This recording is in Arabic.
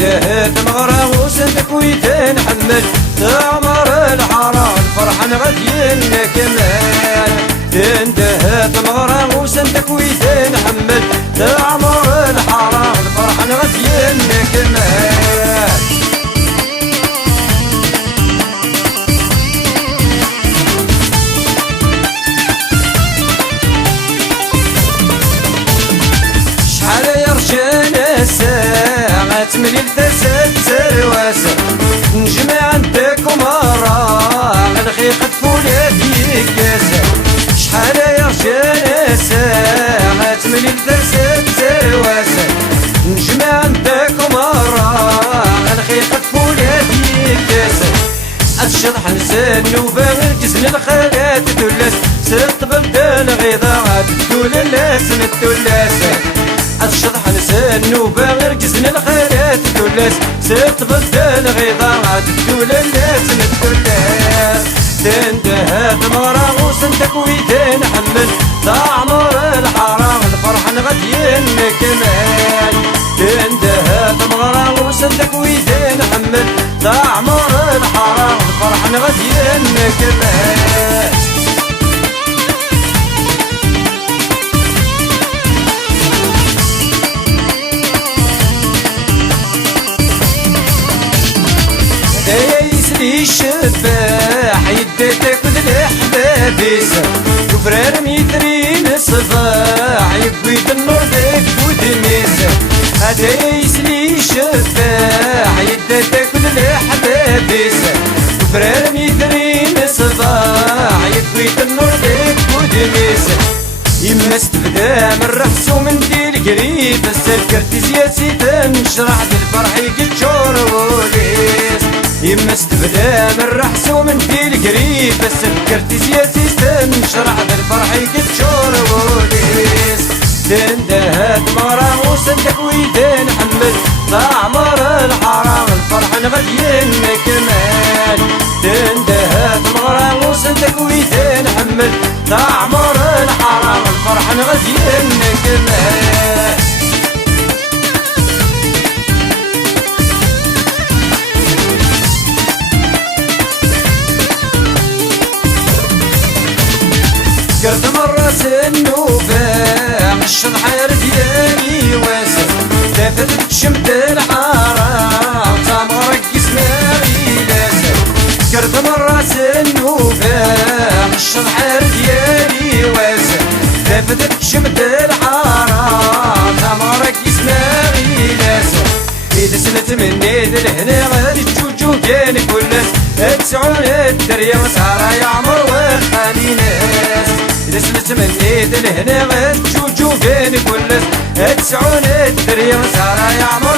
تنتهي تمغرى وسنتك ويتنحمل تعمر الحرام فرحان غدين كمال تنتهي تمغرى وسنتك ويتنحمل تعمر الحرام فرحان غدين كمال تملي الفساد سرواسة نجمع عندك ومرا الخيقة فولة فيك كاسة شحال يا رجال ساعة تملي الفساد سرواسة نجمع عندك ومرا الخيقة فولة فيك كاسة الشطح نسان وباغي الجسن الخالات تلاس ست بلدان غيضاء تدول اللاس نتولاسة الشطح نسان وباغي الجسن الخالات تلاس ست بلدان غيضاء تدول اللاس نتولاس تنتهى تمغرى وسنتك ويتنحمل تعمر الحرام الفرحان غدين كمال تنتهى تمغرى وسنتك ويتنحمل تعمر الحرام الفرحان غدين كمال يسري الشباح يديتك بالحبابيس وفرار ميترين الصباح يبويت النور ديك ودميس هذا يسري الشباح يديتك بالحبابيس وفرار ميترين الصباح يبويت النور ديك ودميس يما استبدا من رحس ومن ديل قريب السكرت سياسي تنشرح بالفرح يقتشور وليس يما استبدا من رحس ومن ديل قريب السكرت سياسي تنشرح بالفرح يقتشور وليس تندهى تمغرى وسنتك ويتنحمل تعمر الحرام الفرحان غدين كمال تندهى تمغرى وسنتك ويتنحمل تعمر الحرام الفرحان غدين كمال قرد مرة النوبة مش الحير ديالي واسع تفتت شمت الحرام تمرك اسماعي لاسع قرد مرة النوبة مش الحير ديالي واسع تفتت شمت الحرام تمرك اسماعي لاسع إذا سنت مني لهنا غادي تشوجو كان كلس تسعون الدريا وسهرة يعمر وخالي ناس إذا سنت مني لهنا غادي تشوجو كان كلس تسعون الدريا وسهرة يعمر